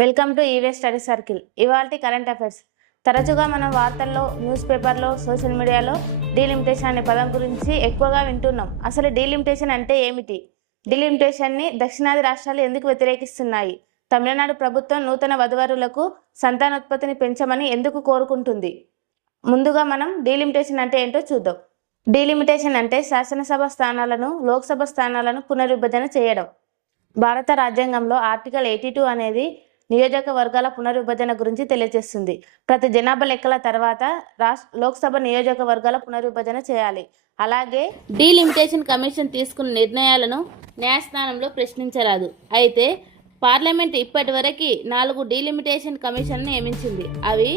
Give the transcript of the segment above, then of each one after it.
Welcome to ఈవే study circle. ఇవాల్టి current affairs. తరచుగా మనం వార్తల్లో, న్యూస్ పేపర్లో, సోషల్ మీడియాలో డీలిమిటేషన్ అనే పదం గురించి ఎక్కువగా వింటున్నాం. అసలు డీలిమిటేషన్ అంటే ఏమిటి? డీలిమిటేషన్ని దక్షిణాది రాష్ట్రాలు ఎందుకు వ్యతిరేకిస్తున్నాయి? తమిళనాడు ప్రభుత్వం నూతన వధువరులకు సంతానోత్పత్తిని పెంచమని ఎందుకు కోరుకుంటుంది? ముందుగా మనం డీలిమిటేషన్ అంటే ఏంటో చూద్దాం. డీలిమిటేషన్ అంటే శాసనసభ స్థానాలను, లోక్సభ స్థానాలను పునర్విభజన చేయడం. భారత రాజ్యాంగంలో ఆర్టికల్ 82 అనేది నియోజకవర్గాల పునర్విభజన గురించి తెలియజేస్తుంది. ప్రతి జనాభా లెక్కల తర్వాత లోక్సభ నియోజకవర్గాల పునర్విభజన చేయాలి. అలాగే డీలిమిటేషన్ కమిషన్ తీసుకున్న నిర్ణయాలను న్యాయస్థానంలో ప్రశ్నించరాదు. అయితే పార్లమెంట్ ఇప్పటి వరకు 4 డీలిమిటేషన్ కమిషన్ను నియమించింది. అవి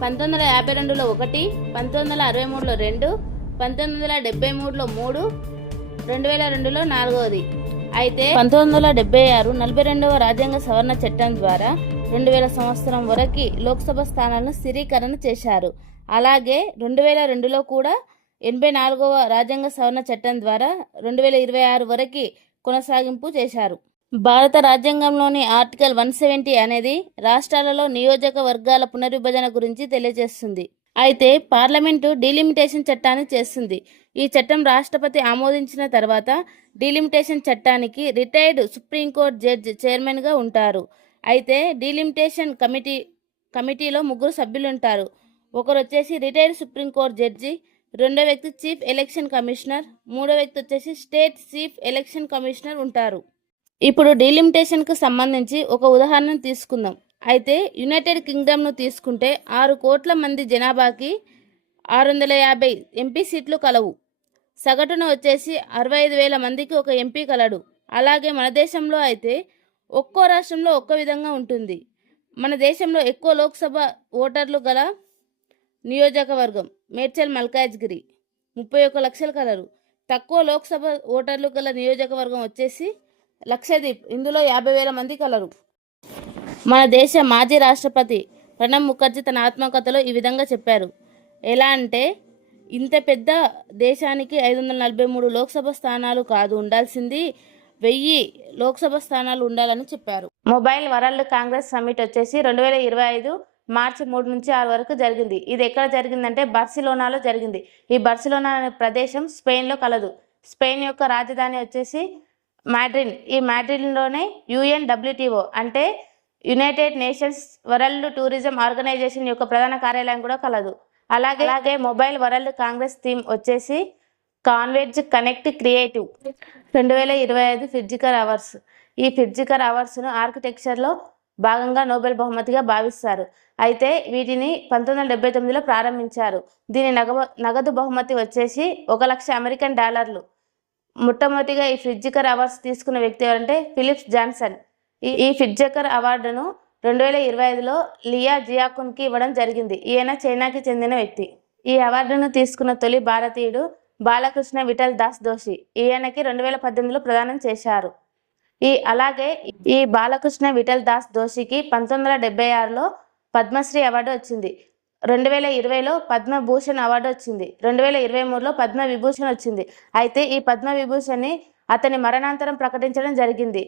1952లో 1, 1963లో 2, 1973లో 3, 2002లో 4ది. అయితే 1976 42వ రాజ్యాంగ సవరణ చట్టం ద్వారా 2000 సంవత్సరం వరకు లోక్సభ స్థానాలను స్థిరీకరణ చేశారు. అలాగే 2002లో కూడా 84వ రాజ్యాంగ సవరణ చట్టం ద్వారా 2026 వరకు కొనసాగింపు చేశారు. భారత రాజ్యాంగంలోని ఆర్టికల్ 170 అనేది రాష్ట్రాలలో నియోజకవర్గాల పునర్విభజన గురించి తెలియజేస్తుంది. అయితే పార్లమెంటు డీలిమిటేషన్ చట్టాన్ని చేస్తుంది. ఈ చట్టం రాష్ట్రపతి ఆమోదించిన తర్వాత డీలిమిటేషన్ చట్టానికి రిటైర్డ్ సుప్రీంకోర్టు జడ్జి చైర్మన్గా ఉంటారు. అయితే డీలిమిటేషన్ కమిటీలో 3 సభ్యులు ఉంటారు. ఒకరు వచ్చేసి రిటైర్డ్ సుప్రీంకోర్టు జడ్జి, రెండో వ్యక్తి చీఫ్ ఎలక్షన్ కమిషనర్, మూడో వ్యక్తి వచ్చేసి స్టేట్ చీఫ్ ఎలక్షన్ కమిషనర్ ఉంటారు. ఇప్పుడు డీలిమిటేషన్కు సంబంధించి ఒక ఉదాహరణ తీసుకుందాం. అయితే యునైటెడ్ కింగ్డమ్ను తీసుకుంటే 6 కోట్ల మంది జనాభాకి 650 ఎంపీ సీట్లు కలవు. సగటున వచ్చేసి 65,000 మందికి ఒక ఎంపీ కలడు. అలాగే మన దేశంలో అయితే ఒక్కో రాష్ట్రంలో ఒక్కో విధంగా ఉంటుంది. మన దేశంలో ఎక్కువ లోక్సభ ఓటర్లు గల నియోజకవర్గం మేడ్చల్ మల్కాజ్గిరి 31 లక్షలు కలరు. తక్కువ లోక్సభ ఓటర్లు గల నియోజకవర్గం వచ్చేసి లక్షద్వీప్, ఇందులో 50,000 మంది కలరు. మన దేశ మాజీ రాష్ట్రపతి ప్రణబ్ ముఖర్జీ తన ఆత్మకథలో ఈ విధంగా చెప్పారు. ఎలా అంటే, ఇంత పెద్ద దేశానికి 543 లోక్సభ స్థానాలు కాదు ఉండాల్సింది, 1000 లోక్సభ స్థానాలు ఉండాలని చెప్పారు. మొబైల్ వరల్డ్ కాంగ్రెస్ సమ్మిట్ వచ్చేసి 2025 మార్చి 3 నుంచి 6 వరకు జరిగింది. ఇది ఎక్కడ జరిగిందంటే బార్సిలోనాలో జరిగింది. ఈ బార్సిలోనా అనే ప్రదేశం స్పెయిన్లో కలదు. స్పెయిన్ యొక్క రాజధాని వచ్చేసి మాడ్రిడ్. ఈ మాడ్రిడ్లోనే UNWTO అంటే united nations world tourism organisation యొక్క ప్రధాన కార్యాలయం కూడా కలదు. అలాగే మొబైల్ వరల్డ్ కాంగ్రెస్ థీమ్ వచ్చేసి కాన్వెర్జ్ కనెక్ట్ క్రియేటివ్. 2025 ఫిట్జికర్ అవార్డ్స్. ఈ ఫిట్జికర్ అవార్డ్స్ను ఆర్కిటెక్చర్లో భాగంగా నోబెల్ బహుమతిగా భావిస్తారు. అయితే వీటిని 1979లో ప్రారంభించారు. దీని నగదు బహుమతి వచ్చేసి $1,00,000 అమెరికన్ డాలర్లు. మొట్టమొదటిగా ఈ ఫిట్జికర్ అవార్డ్స్ తీసుకున్న వ్యక్తి ఎవరంటే ఫిలిప్స్ జాన్సన్. ఈ ఫిట్జికర్ అవార్డును 2025లో లియా జియాకున్కి ఇవ్వడం జరిగింది. ఈయన చైనాకి చెందిన వ్యక్తి. ఈ అవార్డును తీసుకున్న తొలి భారతీయుడు బాలకృష్ణ విఠల్ దాస్ దోషి. ఈయనకి 2018లో ప్రదానం చేశారు. అలాగే ఈ బాలకృష్ణ విఠల్ దాస్ దోషికి 1976లో పద్మశ్రీ అవార్డు వచ్చింది. 2020లో పద్మభూషణ్ అవార్డు వచ్చింది. 2023లో పద్మవిభూషణ్ వచ్చింది. అయితే ఈ పద్మవిభూషణ్ని అతని మరణాంతరం ప్రకటించడం జరిగింది.